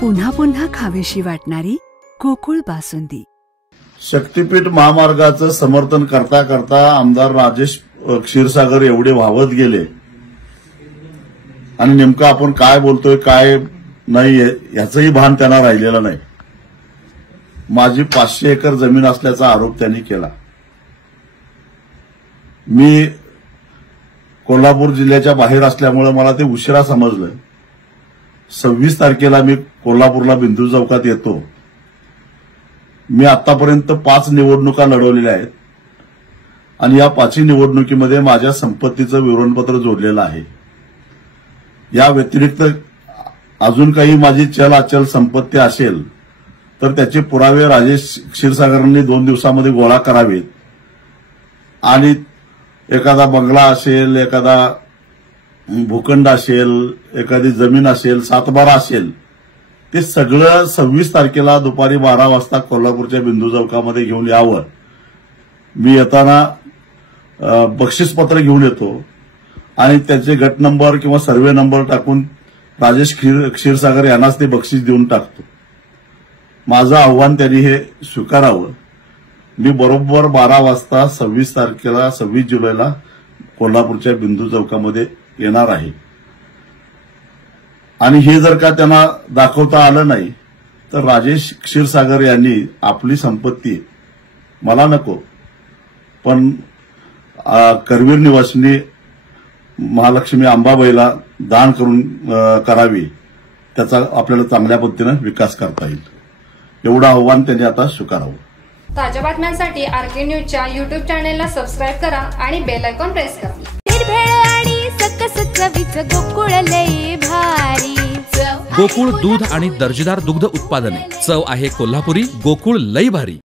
पुन्हा पुन्हा खावीशी वाटणारी गोकुळ बासुंदी। शक्तीपीठ महामार्गाचं समर्थन करता करता आमदार राजेश क्षीरसागर एवढे वाहवत गेले आणि नेमकं आपण काय बोलतोय काय नाही याचंही भान त्यांना राहिलेलं नाही। माझी 500 एकर जमीन असल्याचा आरोप त्यांनी केला। मी कोल्हापूर जिल्ह्याच्या बाहेर असल्यामुळे मला ते उशिरा समजलं। 26 तारखेला मी कोल्हापूरला बिंदू चौकात येतो। मी आतापर्यंत 5 निवडणुका लढवलेल्या आहेत आणि या 5 निवडणुकीमध्ये माझ्या संपत्तीचं विवरणपत्र जोडलेलं आहे। या व्यतिरिक्त अजून काही माझी चल अचल संपत्ती असेल तर त्याचे पुरावे राजेश क्षीरसागरांनी 2 दिवसामध्ये गोळा करावेत आणि एखादा बंगला असेल, एखादा भूखंड असेल, एखादी जमीन असेल, 7/12 असेल, ते सगळं 26 तारखेला दुपारी 12 वाजता कोल्हापूरच्या बिंदू चौकामध्ये घेऊन यावं। मी येताना बक्षीसपत्र घेऊन येतो आणि त्याचे गट नंबर किंवा सर्वे नंबर टाकून राजेश क्षीरसागर यांनाच ते बक्षीस देऊन टाकतो। माझं आव्हान त्यांनी हे स्वीकारावं। मी बरोबर 12 वाजता 26 जुलैला कोल्हापूरच्या बिंदू चौकामध्ये येणार आहे आणि हे जर का त्यांना दाखवता आलं नाही तर राजेश क्षीरसागर यांनी आपली संपत्ती मला नको पण करवीर निवासिनी महालक्ष्मी अंबाबाईला दान करून करावी, त्याचा आपल्याला चांगल्या पद्धतीने विकास करता येईल एवढं आव्हान त्यांनी आता स्वीकारावं। ताज्या बातम्यांसाठी आरके न्यूजच्या YouTube चॅनेलला सबस्क्राइब करा आणि बेल आयकॉन प्रेस करा। गोकुळ लई भारी गोकुळ दूध आणि दर्जेदार दुग्ध उत्पादने। चव आहे कोल्हापुरी। गोकुळ लई भारी।